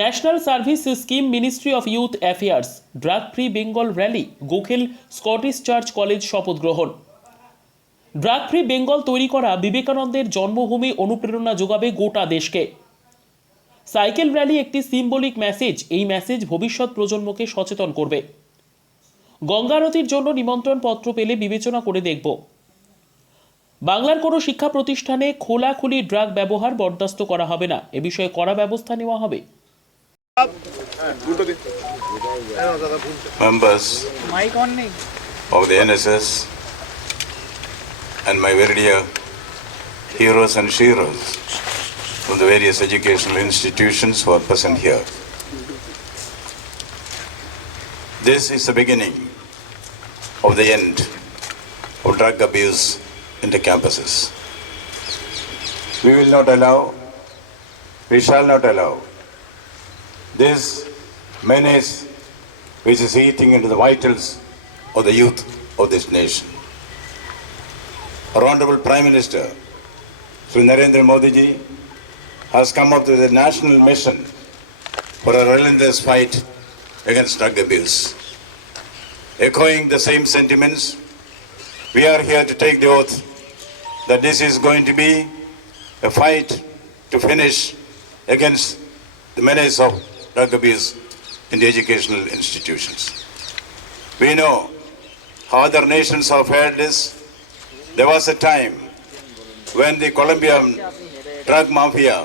National service scheme ministry of youth affairs drug free Bengal rally, Gokhale Scottish church college শপথ গ্রহণ। Drug free Bengal তৈরি করা বিবেকানন্দের জন্মভূমি অনুপ্রেরণা যোগাবে গোটা দেশকে। সাইকেল র্যালি একটি সিম্বলিক মেসেজ, এই মেসেজ ভবিষ্যৎ প্রজন্মকে সচেতন করবে। গঙ্গারতির জন্য নিমন্ত্রণ পত্র পেলে বিবেচনা করে দেখব। বাংলার কোনো শিক্ষা প্রতিষ্ঠানে খোলাখুলি ড্রাগ ব্যবহার বরদাস্ত করা হবে না, এ বিষয়ে কড়া ব্যবস্থা নেওয়া হবে। members of the NSS and my very dear heroes and sheroes from the various educational institutions who are present here. This is the beginning of the end of drug abuse in the campuses. We will not allow, we shall not allow this menace which is eating into the vitals of the youth of this nation. Our Honorable Prime Minister, Sri Narendra Modi ji, has come up with a national mission for a relentless fight against drug abuse. Echoing the same sentiments, we are here to take the oath that this is going to be a fight to finish against the menace of drug abuse in the educational institutions. We know how other nations have fared this. There was a time when the Colombian drug mafia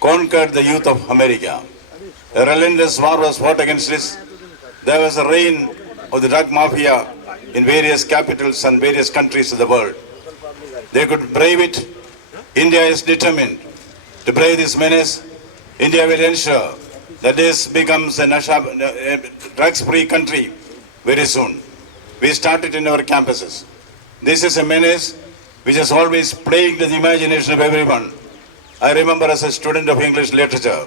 conquered the youth of America. A relentless war was fought against this. There was a reign of the drug mafia in various capitals and various countries of the world. They could brave it. India is determined to brave this menace. India will ensure that this becomes a drugs-free country very soon. We started in our campuses. This is a menace which has always plagued the imagination of everyone. I remember as a student of English literature,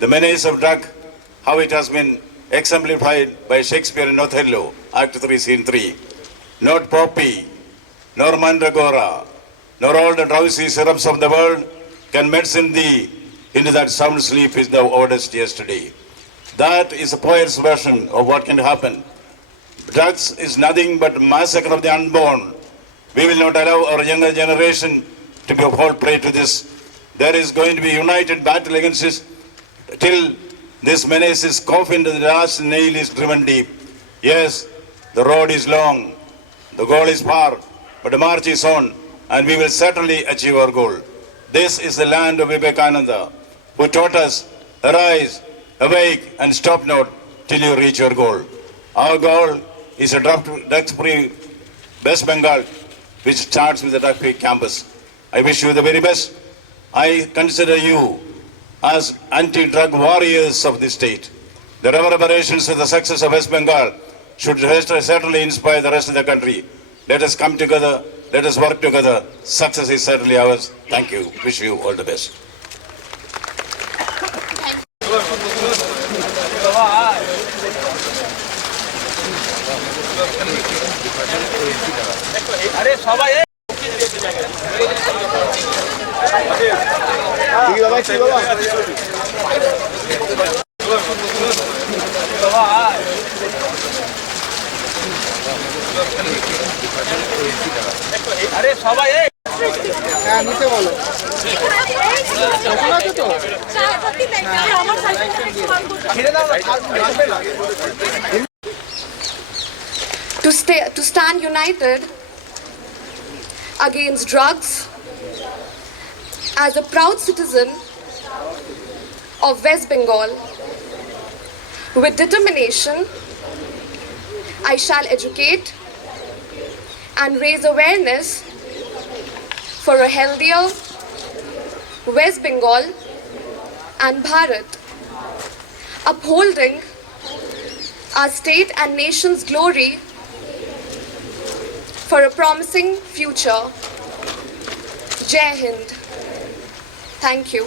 the menace of drug, how it has been exemplified by Shakespeare in Othello, Act 3, Scene 3. Not poppy, nor mandragora, nor all the drowsy syrups of the world can medicine thee into that sound sleep which thou owedest yesterday. That is a poet's version of what can happen. Drugs is nothing but massacre of the unborn. We will not allow our younger generation to be a fall prey to this. There is going to be united battle against this till this menace is coffined, the last nail is driven deep. Yes, the road is long, the goal is far, but the march is on, and we will certainly achieve our goal. This is the land of Vivekananda, who taught us, arise, awake, and stop not till you reach your goal. Our goal is a drug-free West Bengal, which starts with the drug-free campus. I wish you the very best. I consider you as anti-drug warriors of the state. The reverberations of the success of West Bengal should certainly inspire the rest of the country. Let us come together. Let us work together. Success is certainly ours. Thank you. Wish you all the best. আরে সবাই আরে সবাই হ্যাঁ নিতে বলো ছেড়ে দাও না ছাড় আসবে না to stay to stand united against drugs as a proud citizen of West Bengal with determination I shall educate and raise awareness for a healthier West Bengal and Bharat, upholding our state and nation's glory for a promising future. Jai Hind. Thank you.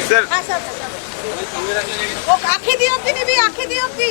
Sir, আখি দিয়ে অব্দি নিবি আখি দিয়ে অব্দি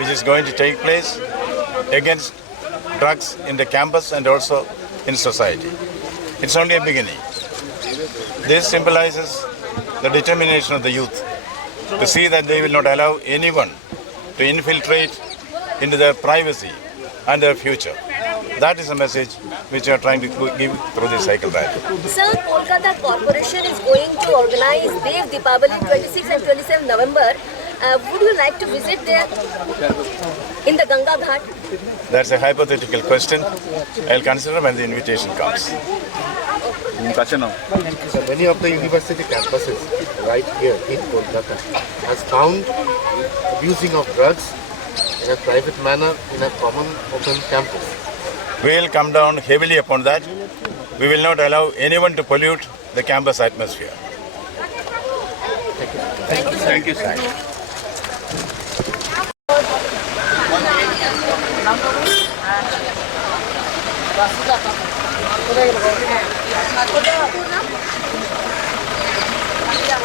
which is going to take place against drugs in the campus and also in society. It's only a beginning. This symbolizes the determination of the youth to see that they will not allow anyone to infiltrate into their privacy and their future. That is a message which we are trying to give through this cycle rally. Sir, Kolkata Corporation is going to organize Dev Deepavali 26 and 27 November. Uh, would you like to visit there in the Ganga Ghat? That's a hypothetical question. I'll consider when the invitation comes. So many of the university campuses right here in Kolkata has found abusing of drugs in a private manner in a common open campus. We'll come down heavily upon that. We will not allow anyone to pollute the campus atmosphere. Thank you, sir. Thank you. কোথায় হ্যাঁ। গেল